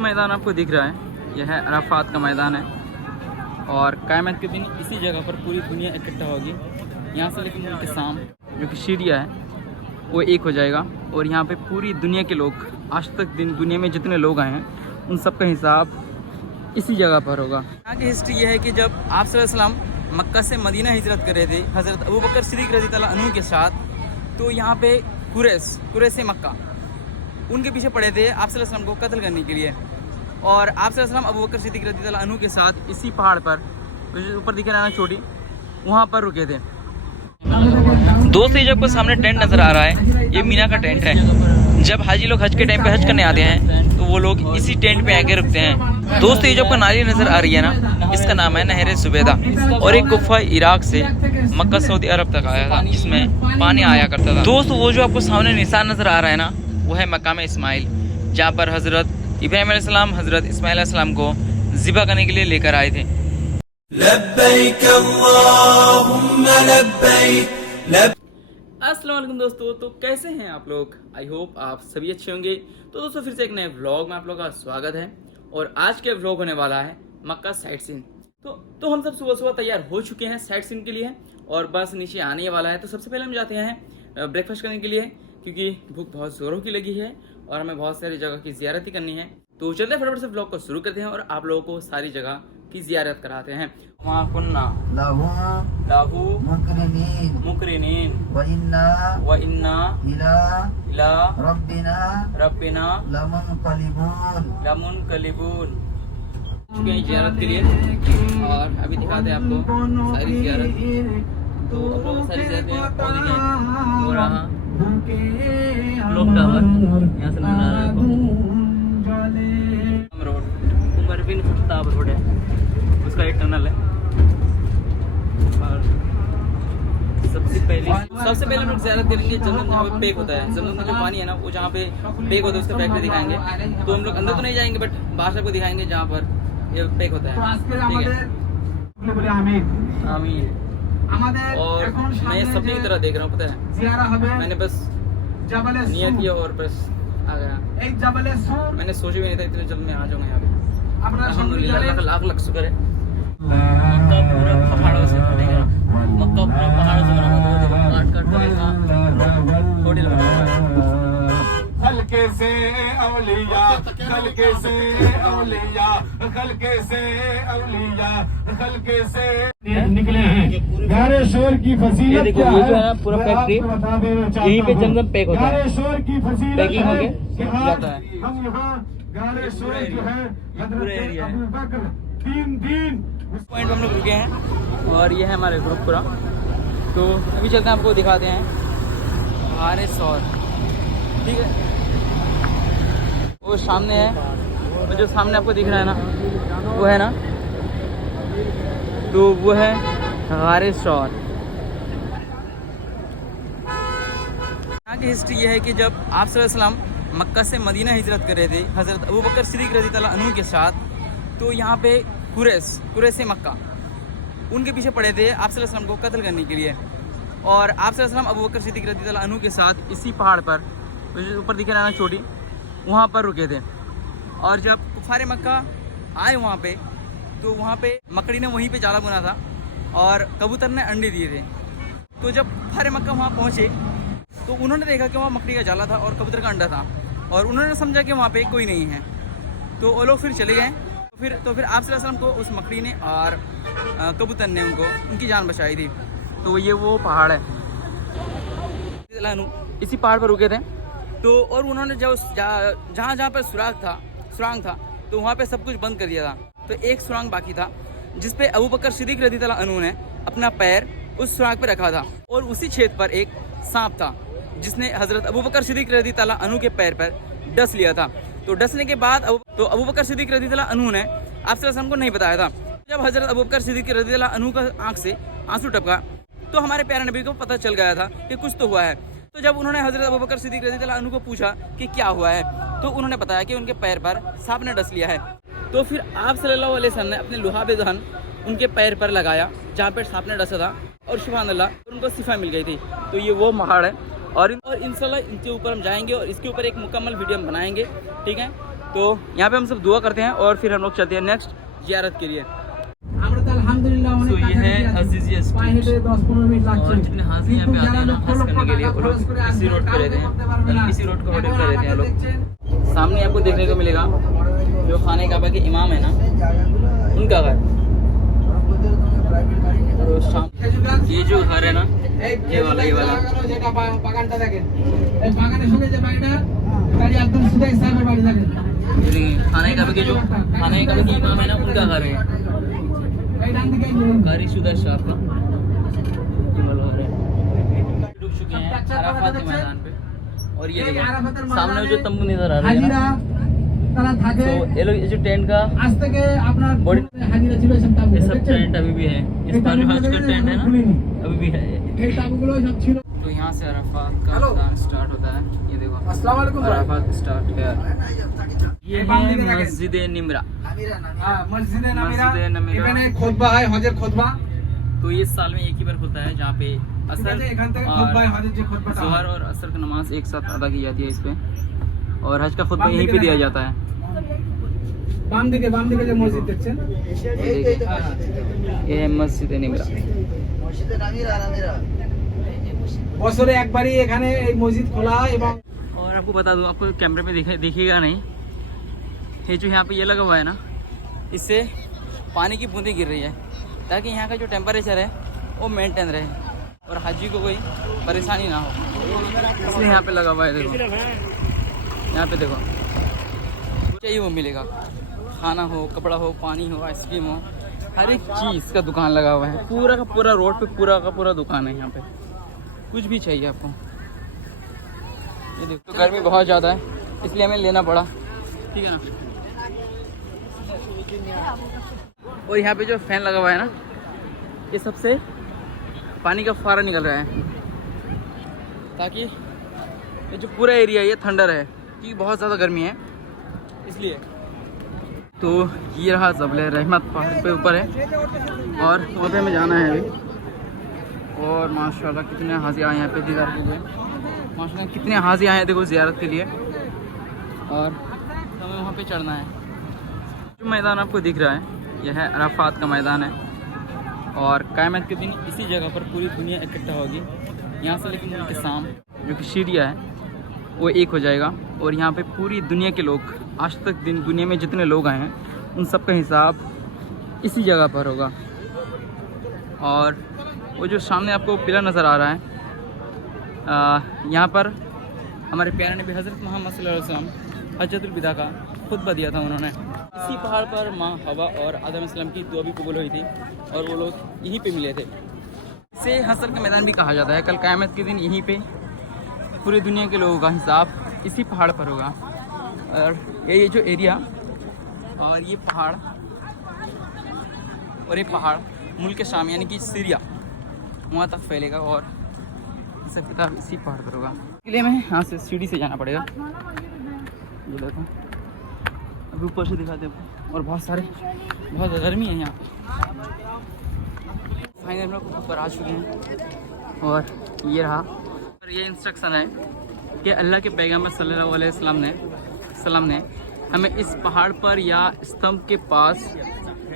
मैदान आपको दिख रहा है, यह है अराफात का मैदान है और क़यामत के दिन इसी जगह पर पूरी दुनिया इकट्ठा होगी। यहाँ से लेकर मुल्क शाम जो कि सीरिया है वो एक हो जाएगा और यहाँ पे पूरी दुनिया के लोग आज तक दुनिया में जितने लोग आए हैं उन सब का हिसाब इसी जगह पर होगा। यहाँ की हिस्ट्री ये है कि जब आप सल्लल्लाहु अलैहि वसल्लम मक्का से मदीना हिजरत कर रहे थे हज़रत अबू बकर सिद्दीक़ रज़ी अल्लाह अन्हु के साथ, तो यहाँ पे कुरैश मक्का उनके पीछे पड़े थे आप सल्लल्लाहु अलैहि वसल्लम को कत्ल करने के लिए। और आप सल्लल्लाहु अलैहि वसल्लम अबू बकर सिद्दीक़ रज़ी अल्लाह अन्हु के साथ इसी पहाड़ पर ऊपर दिख रहा है ना चोटी, वहाँ पर रुके थे। दोस्तों ये जो आपको सामने टेंट नज़र आ रहा है ये मीना का टेंट है। जब हाजी लोग हज के टाइम पे हज करने आते हैं तो वो लोग इसी टेंट पे आके रुकते हैं। दोस्तों ये जो आपको नाली नज़र आ रही है ना, इसका नाम है नहर ज़ुबैदा और एक गुफा इराक से मक्का सऊदी अरब तक आया था जिसमें पानी आया करता था। दोस्तों वो जो आपको सामने निशान नज़र आ रहा है ना, वो है मकाम इस्माइल, जहाँ पर हज़रत इब्राहीम अलैहिस्सलाम हज़रत इस्माइल अलैहिस्सलाम को ज़िबा करने के लिए लेकर आए थे। लब्बैक अल्लाहुम्मा लब्बैक। अस्सलाम वालेकुम दोस्तों, तो कैसे हैं आप लोग? आई होप आप सभी अच्छे होंगे। तो दोस्तों फिर से एक नए व्लॉग में आप लोगों का स्वागत है और आज के व्लॉग होने वाला है मक्का साइट सीन। तो हम सब सुबह सुबह तैयार हो चुके हैं साइट सीन के लिए और बस नीचे आने वाला है। तो सबसे पहले हम जाते हैं ब्रेकफास्ट करने के लिए क्योंकि भूख बहुत ज़ोरों की लगी है और हमें बहुत सारी जगह की ज़ियारत ही करनी है। तो चलते हैं फटाफट से व्लॉग को शुरू करते हैं और आप लोगों को सारी जगह की ज़ियारत कराते हैं। वहाँ कुन्ना लाहू मुकरिनीन व इन्ना इला रब्बिना लमुनकलिबून चुके हैं ज़ियारत के लिए और अभी दिखाते हैं आपको सारी ज़ियारत। तो अब लोग सारी ज़ियारत हो रहा क्लॉक टावर यहाँ से नजर आ रहा है road Umar bin Khattab road है, उसका एक टनल है। और सबसे पहले हम लोग ज़ियारत करेंगे जमजम जहाँ पे पेक होता है। जमजम का जो पानी है ना वो जहाँ पे पेक होता है उसका फैक्ट्री दिखाएंगे। तो हम लोग अंदर तो नहीं जाएंगे बट बाहर सबको दिखाएंगे जहाँ पर ये पेक होता है। ठीक है, आमीन। और मैं सभी की तरह देख रहा हूँ, पता है मैंने बस नियत किया और बस आ गया। मैंने सोचा भी नहीं था इतने जल्द में आ जाऊंगा यहाँ पे। अल्हम्दुलिल्लाह लाख लाख शुक्र है। मक्का पूरा पहाड़ों से बनेगा, मक्का पूरा पहाड़ों से बना काट थोड़ी हल्के से औलिया हल्के से औलिया हल्के से औलिया हल्के से निकले हैं। गारे शोर की फसीलत क्या है? पूरा फैक्ट्री यहीं पे जमजम पैक होता है। गारे शोर की फसीलत पैकिंग हो है गया जाता है। हम यहाँ गारे शोर जो है अबू बकर 3 दिन पॉइंट पे हम लोग रुके हैं और ये है हमारे ग्रुप पूरा। तो अभी चलते हैं आपको दिखाते हैं हारे सौर। ठीक है, वो सामने है, वो जो सामने आपको दिख रहा है ना वो है ना, तो वो है हारे सौर। यहाँ की हिस्ट्री ये है कि जब आप सल्लल्लाहु अलैहि वसल्लम मक्का से मदीना हिजरत कर रहे थे हज़रत अबू बकर सिद्दीक़ रज़ी अल्लाह अन्हु के साथ, तो यहाँ पे कुरैश मक्का उनके पीछे पड़े थे आप सल्लल्लाहु अलैहि वसल्लम को कत्ल करने के लिए। और आप सल्लल्लाहु अलैहि वसल्लम अबू बकर सिद्दीक़ रज़ी अल्लाह अन्हु के साथ इसी पहाड़ पर ऊपर दिख रहा है ना चोटी, वहाँ पर रुके थे। और जब कुफारे मक्का आए वहाँ पे, तो वहाँ पे मकड़ी ने वहीं पे जाला बुना था और कबूतर ने अंडे दिए थे। तो जब कुफारे मक्का वहाँ पहुँचे तो उन्होंने देखा कि वहाँ मकड़ी का जाला था और कबूतर का अंडा था और उन्होंने समझा कि वहाँ पे कोई नहीं है। तो वो लोग फिर चले गए। तो फिर आप सल्लल्लाहु अलैहि वसल्लम को उस मकड़ी ने और कबूतर ने उनकी जान बचाई थी। तो ये वो पहाड़ है, इसी पहाड़ पर रुके थे। तो और उन्होंने जब जहाँ पर सुरांग था तो वहाँ पे सब कुछ बंद कर दिया था। तो एक सुरांग बाकी था जिस पे अबू बकर सिद्दीक़ रज़ी अल्लाह अन्हु ने अपना पैर उस सुरांग पे रखा था और उसी छेद पर एक सांप था जिसने हज़रत अबू बकर सिद्दीक़ रज़ी अल्लाह अन्हु के पैर पर डस लिया था। तो डसने के बाद अबू बकर सिद्दीक़ रज़ी अल्लाह अन्हु ने आप सल्लल्लाहु अलैहि वसल्लम को नहीं बताया था। जब हज़रत अबू बकर सिद्दीक़ रज़ी अल्लाह अन्हु का आँख से आंसू टपका तो हमारे प्यारे नबी को पता चल गया था कि कुछ तो हुआ है। तो जब उन्होंने हज़रत अबू बकर सिद्दीक़ रज़ी अल्लाह अन्हु को पूछा कि क्या हुआ है, तो उन्होंने बताया कि उनके पैर पर सांप ने डस लिया है। तो फिर आप सल्लल्लाहु अलैहि वसल्लम ने अपने लुहाब दहन उनके पैर पर लगाया जहाँ पर सांप ने डसा था और सुभान अल्लाह उनको शिफा मिल गई थी। तो ये वो पहाड़ है और इंशाल्लाह इनके ऊपर हम जाएंगे और इसके ऊपर एक मुकम्मल वीडियो हम बनाएंगे। ठीक है, तो यहाँ पे हम सब दुआ करते हैं और फिर हम लोग चलते हैं नेक्स्ट ज़ियारत के लिए। तो ये है अजीजिया स्ट्रीट और जितने हाजी यहाँ पे आते हैं ना हज करने के लिए वो लोग इसी रोड पे रहते हैं, इसी रोड का होटल पे रहते हैं लोग। सामने आपको देखने को मिलेगा जो खाने काबा के इमाम है ना, उनका घर। तो शाम ये जो घर है ना, ये वाला ये खाने काबा के जो खाने काबा के इमाम है ना, उनका घर है कारीशुदा शाह का। ये वाला घर है। रुक चुके हैं अराफात के मैदान पे और ये देखो सामने जो तंबू नजर आ रहा है ना, तो ये लोग ये जो टेंट का बॉडी ये सब टेंट अभी भी है। इस बार जो हज का टेंट है ना अभी भी है। तो यहाँ से अराफात का मैदान स्टार्ट होता है। ये देखो अराफात स्टार्ट है। ये है मस्जिद निमरा। मस्जिद नमीरा खुतबा है, हजर खुतबा। तो ये साल में एक ही बार खुलता है जहाँ पे असर और ज़ोहर और असर की नमाज एक साथ अदा की जाती है इस पे, और हज का खुतबा यहीं पे दिया जाता है। बाम दिखे जो मस्जिद দেখছেন ये है मस्जिद निमरा। বছরে একবারই এখানে এই মসজিদ খোলা হয়। এবং और आपको बता दूं, आपको कैमरे में दिखेगा नहीं, ये जो यहाँ पे ये लगा हुआ है ना, इससे पानी की बूंदें गिर रही है ताकि यहाँ का जो टेम्परेचर है वो मेंटेन रहे और हाजी को कोई परेशानी ना हो, इसलिए यहाँ पे लगा हुआ है। देखो यहाँ पे देखो चाहिए वो मिलेगा, खाना हो, कपड़ा हो, पानी हो, आइसक्रीम हो, हर एक चीज़ का दुकान लगा हुआ है। पूरा का पूरा रोड पे पूरा का पूरा दुकान है यहाँ पे, कुछ भी चाहिए आपको। ये देखो तो गर्मी बहुत ज़्यादा है इसलिए हमें लेना पड़ा, ठीक है ना। और यहाँ पे जो फैन लगा हुआ है ना, ये सबसे पानी का फुहारा निकल रहा है ताकि ये जो पूरा एरिया है ये ठंडा रहे, क्योंकि बहुत ज़्यादा गर्मी है इसलिए। तो ये रहा ज़बले रहमत पहाड़ पे ऊपर है और पौधे में जाना है अभी। और माशाल्लाह कितने हाजी आए यहाँ पे दीदार के लिए, माशाल्लाह कितने हाजी आए हैं देखो ज़ियारत के लिए। और हमें वहाँ पे चढ़ना है। जो मैदान आपको दिख रहा है यह है अराफात का मैदान है और क़यामत के दिन इसी जगह पर पूरी दुनिया इकट्ठा होगी। यहाँ से लेकिन मुल्क शाम जो कि सीरिया है वो एक हो जाएगा और यहाँ पे पूरी दुनिया के लोग, आज तक दुनिया में जितने लोग आए हैं उन सब का हिसाब इसी जगह पर होगा। और वो जो सामने आपको पिलर नज़र आ रहा है, यहाँ पर हमारे प्यारे नबी हज़रत मोहम्मद सल्लल्लाहु अलैहि वसल्लम हज्जतुल विदा का खुतबा दिया था उन्होंने। इसी पहाड़ पर माँ हवा और आदम अलैहिस्सलाम की दुआ भी कबूल हुई थी और वो लोग यहीं पे मिले थे। इसे हशर का मैदान भी कहा जाता है। कल क़यामत के दिन यहीं पे पूरी दुनिया के लोगों का हिसाब इसी पहाड़ पर होगा। और ये जो एरिया और ये पहाड़ और ये पहाड़ मुल्क शाम यानी कि सीरिया वहाँ तक फैलेगा और सब किताब इसी पहाड़ पर होगा। इसके लिए हमें यहाँ से सीढ़ी से जाना पड़ेगा। ये देखो अभी ऊपर से दिखाते हैं और बहुत गर्मी है यहाँ। फाइनल हम लोग ऊपर आ चुके हैं और ये रहा। और ये इंस्ट्रक्शन है कि अल्लाह के पैगंबर सल्लल्लाहु अलैहि वसल्लम ने हमें इस पहाड़ पर या स्तंभ के पास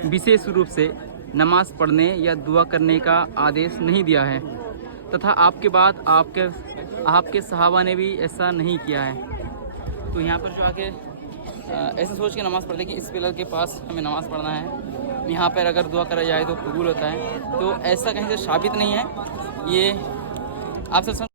विशेष रूप से नमाज पढ़ने या दुआ करने का आदेश नहीं दिया है तथा आपके बाद आपके सहाबा ने भी ऐसा नहीं किया है। तो यहाँ पर जो आके ऐसे सोच के नमाज़ पढ़ते कि इस पिलर के पास हमें नमाज़ पढ़ना है, यहाँ पर अगर दुआ करा जाए तो कबूल होता है। तो ऐसा कहीं से साबित नहीं है। ये आप सब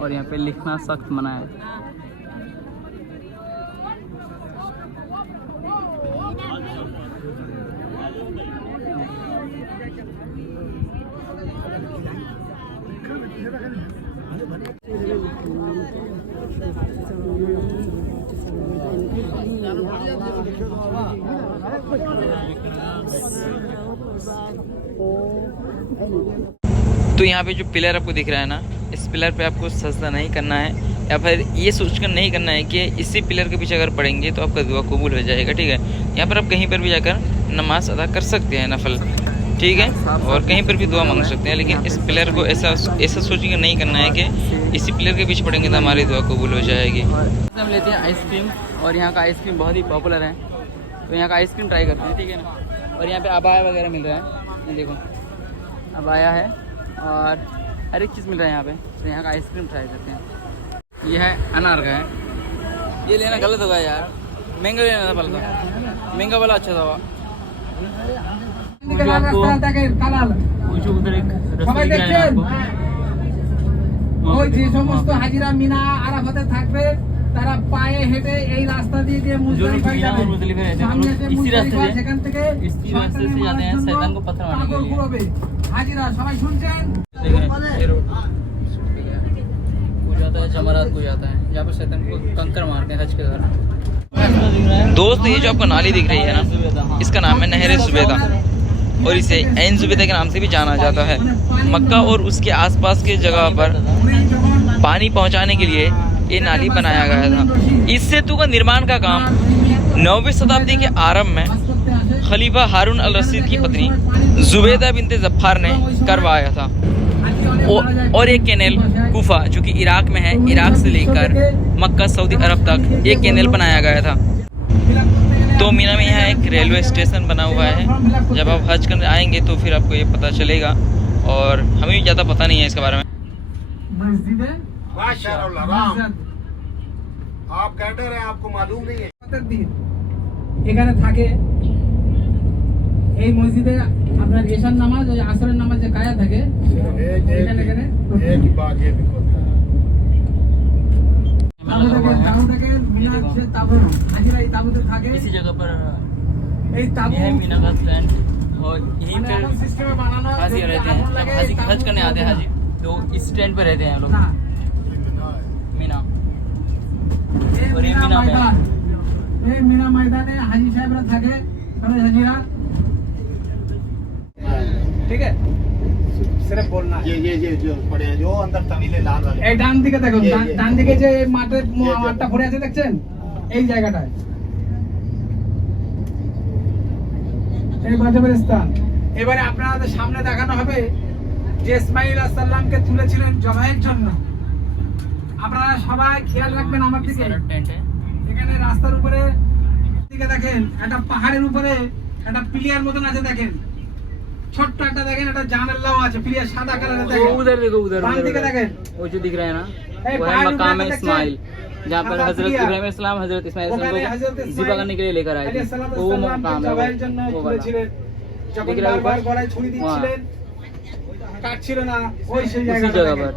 और यहाँ पे लिखना सख्त मना है। तो यहाँ पे जो पिलर आपको दिख रहा है ना, इस पिलर पे आपको सजदा नहीं करना है या फिर ये सोचकर नहीं करना है कि इसी पिलर के पीछे अगर पढ़ेंगे तो आपका दुआ कबूल हो जाएगा, ठीक है। यहाँ पर आप कहीं पर भी जाकर नमाज अदा कर सकते हैं नफल, ठीक है, और कहीं पर भी दुआ मांग सकते हैं, लेकिन इस पिलर को ऐसा सोच कर नहीं करना है कि इसी पिलर के पीछे पढ़ेंगे तो हमारी दुआ कबूल हो जाएगी। हम लेते हैं आइसक्रीम, और यहाँ का आइसक्रीम बहुत ही पॉपुलर है, तो यहाँ का आइसक्रीम ट्राई करते हैं, ठीक है ना। और यहाँ पे अबाया वगैरह मिल रहा है, ये देखो अबाया है और हर एक चीज़ मिल रहा है यहाँ पे। तो यहाँ का आइसक्रीम ट्राई करते हैं। ये है अनार का है, ये लेना गलत होगा यार, महंगा लेना था बल्कि, महंगा वाला अच्छा था। उधर एक সবাই দেখছেন ওই যে সমস্ত হাজিরা মিনা আরাফাতে থাকবে তারা পায়ে হেঁটে এই রাস্তা দিয়ে দিয়ে মুজদালিফায় যাবে। সামনে যে মুজদালিফা সেখান থেকে इसी रास्ते से जाते हैं शैतान को पत्थर मारने के लिए। হাজিরা সবাই শুনছেন? ये रोड हो जाता है जमरात को जाता है, जहाँ पर शैतान को कंकर मारते हैं हज के दौरान। दोस्त ये जो आपको नाली दिख रही है ना, इसका नाम है नहर जुबैदा, और इसे ऐन जुबैदा के नाम से भी जाना जाता है। मक्का और उसके आसपास के जगह पर पानी पहुंचाने के लिए ये नाली बनाया गया था। इस सेतु का निर्माण का काम 9वीं शताब्दी के आरंभ में खलीफा हारून अल रशीद की पत्नी जुबैदा बिनते जफ़ार ने करवाया था। और एक कैनेल कुफा जो कि इराक में है, इराक से लेकर मक्का सऊदी अरब तक एक कैनेल बनाया गया था। तो मीना में यहाँ एक रेलवे स्टेशन बना हुआ है, जब आप हज करने आएंगे तो फिर आपको ये पता चलेगा, और हमें भी ज़्यादा पता नहीं है इसके बारे में। आप कैडर हैं, आपको मालूम नहीं है। এখানে থাকে এই মসজিদে আপনার এশার নামাজ ওই আসরের নামাজ যে কায়া থাকে এখানে এখানে एक ही बात ये भी होता है। তাবু থেকে মিনার যে তাবু হাজিরা এই তাবুতে থাকে इसी जगह पर এই ताबू यह है मीना का स्टैंड, और यहीं মানে এমন पर সিস্টেমে বানানো हाजी যে रहते हैं। আগুন जब লাগে, हाजी তাবু हज करने आते हैं हाजी, तो इस स्टैंड पर रहते हैं लोग, না मीना। এই और ये মিনা मीना में ময়দান এই মিনা ময়দানে হাজি সাহেবরা থাকে মানে হাজিরা ঠিক আছে सिर्फ बोलना है ये जो पड़े हैं जो अंदर तवीले लाल वाले এই ডান দিকে দেখুন ये, ये। ডান দিকে যে মাঠটা পড়ে আছে দেখছেন এই জায়গাটায় এই বাজাবের স্থান। এবারে আপনাদের সামনে দেখানো হবে যে ইসমাইল আলাইহিস সালামকে তুলেছিলেন জবাইয়ের জন্য। আপনারা সবাই খেয়াল রাখবেন আমার দিকে। टेंट है। এখানে রাস্তার উপরে দিকে দেখেন একটা পাহাড়ের উপরে একটা প্লেয়ার মতন আছে দেখেন, ছোট্ট একটা দেখেন একটা জানালাও আছে, প্লেয়ার সাদা কালারের দেখেন। उधर देखो, उधर ডান दिखे देखें। वो जो दिख रहा है ना, ए, वो है पहाड़ मकाम ऊपर इस्माइल, जहाँ पर हाँ, हजरत किया। इब्राहिम अलैहिस्सलाम हजरत इस्माइल ওখানে को হযরত ज़िबा करने के लिए लेकर आए थे, আলাইহিস वो সালাম मकाम है জবাইয়ের জন্য वो वाला। তুলেছিলেন। যখন दिख रहा है বারবার ऊपर? গলায় ছুরি দিচ্ছিলেন কাটছিল না, ওই সেই उसी জায়গাটা जगह দেখেন। पर,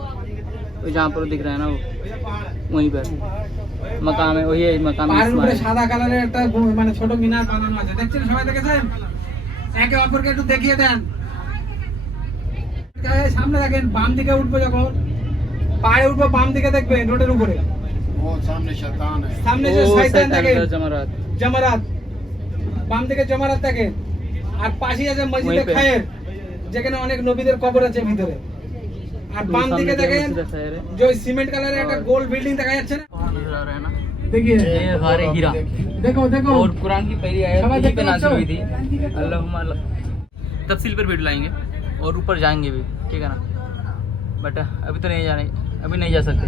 वो जहाँ पर दिख रहा है ना, वो वहीं पर मकाम है, वही है मकाम পাহাড়ের উপরে इस्माइल। সাদা কালারের একটা মানে ছোট মিনার বানানো আছে, দেখছেন সবাই দেখেছেন? একে অপরকে একটু দেখিয়ে দেন। সামনে দেখেন, বাম দিকে উঠবো যখন পাহাড়ে উঠবো বাম দিকে দেখবেন রোডের উপরে वो सामने शैतान है। সামনে যে वो শয়তান शैतान দেখেন का जमरात। জামারাত, বাম দিকে জামারাত দেখেন, আর পাশে আছে মসজিদে वहीं पे। খায়ের যেখানে অনেক নবীদের কবর আছে ভিতরে। আর বাম सामने দিকে जो দেখেন मस्जिद खैर है। যে ওই সিমেন্ট কালারের একটা গোল বিল্ডিং দেখা যাচ্ছে না, वहाँ नजर आ रहा है ना, देखिए ये गारे हीरा। देखो देखो और कुरान की पहली आयत समझ यहीं पे सकते हो नाज़िल बच्चों? हुई थी, अल्लाहुम्मा तफसील पर वीडियो लाएंगे और ऊपर जाएंगे भी, ठीक है ना, बट अभी तो नहीं जाने, अभी नहीं जा सकते।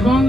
এবং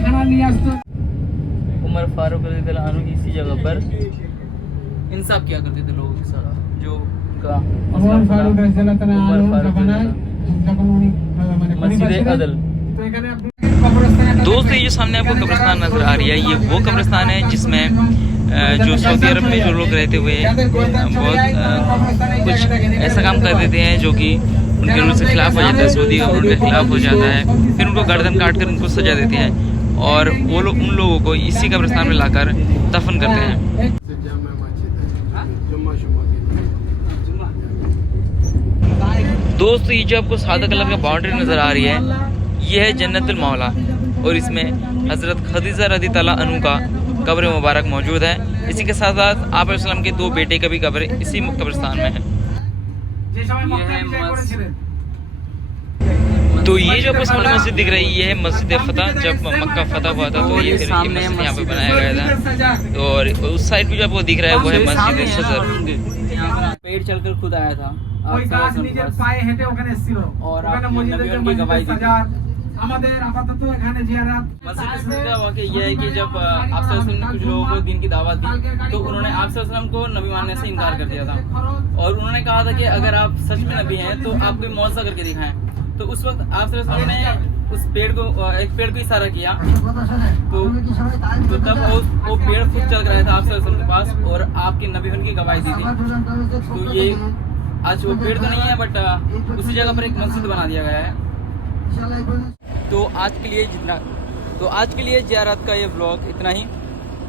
খানা নিয়ে আসতো। उमर फारूक रज़ियल्लाहु अन्हु इसी जगह पर इंसाफ किया करते थे लोगों के साथ, जो उनका ওমর ফারুক রাদিয়াল্লাহু তাআলা उमर আনহু फारूक বানায় যখন উনি মানে मस्जिद अदल। তো এখানে আপনি কবরস্থান একটা दोस्त ये जो सामने आपको कब्रिस्तान नजर आ रही है, ये वो कब्रिस्तान है जिसमें जो सऊदी अरब में जो लोग रहते हुए बहुत कुछ ऐसा काम कर देते हैं जो कि उनके रूल से खिलाफ हो जाता है, सऊदी गवर्नमेंट के खिलाफ हो जाता है, फिर उनको गर्दन काट कर उनको सजा देते हैं, और वो लोग उन लोगों को इसी कब्रिस्तान में लाकर दफन करते हैं। जामा मस्जिद है, जुम्मा शुम्मा के लिए। दोस्त ये जो आपको सादा कलर का बाउंड्री नज़र आ रही है, ये है जन्नतुल मौला, और इसमें हज़रत खदीजा रज़ी तआला अन्हु का कब्र मुबारक मौजूद है। इसी के साथ साथ आप अलैहिस्सलाम के 2 बेटे का भी कब्र इसी कब्रिस्तान में है। যে সময় ये মক্কা है বিজয় मस्जिद। করেছিলেন। तो ये जो आपको सामने मस्जिद दिख रही है ये है मस्जिद फतह। जब मक्का फतह हुआ था तो ये फिर ये मस्जिद यहाँ पे बनाया गया था। तो और उस साइड भी जो आपको दिख रहा है वो है मस्जिद सदर। पेड़ चलकर खुद आया था ওই গাছ নিজের পায়ে হেঁটে ওখানে এসেছিল। और ওখানে आपकी মসজিদের नबियों যে की गवाही মসজিদ दी। সাজার আমাদের আপাতত এখানে জিয়ারত मस्जिद सदर का वाक़या ये है कि जब आप सल्लल्लाहु अलैहि वसल्लम ने कुछ लोगों को दीन की दावत दी तो उन्होंने आप सल्लल्लाहु अलैहि वसल्लम को नबी मानने से इनकार कर दिया था और उन्होंने कहा था कि अगर आप सच में नबी हैं तो आप कोई मौजज़ा करके दिखाएं। तो उस वक्त आप सल्लल्लाहु अलैहि वसल्लम ने उस पेड़ को एक पेड़ को इशारा किया तो तब वो पेड़ खुद चल रहा था आप सल्लल्लाहु अलैहि वसल्लम के पास और आपकी नबी उनकी गवाही दी थी। तो ये आज वो पेड़ तो नहीं है बट उसी जगह पर एक मस्जिद बना दिया गया है। तो आज के लिए ज़ियारत का ये व्लॉग इतना ही।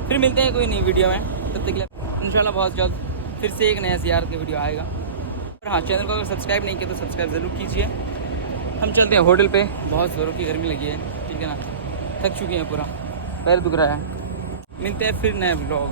फिर मिलते हैं कोई नई वीडियो में, तब तक के लिए इंशाल्लाह बहुत जल्द फिर से एक नया ज़ियारत का वीडियो आएगा। और हाँ, चैनल को अगर सब्सक्राइब नहीं किया तो सब्सक्राइब ज़रूर कीजिए। हम चलते हैं होटल पे, बहुत ज़ोरों की गर्मी लगी है, ठीक है ना, थक चुके हैं पूरा, पैर दुख रहा है। मिलते हैं फिर नए व्लॉग।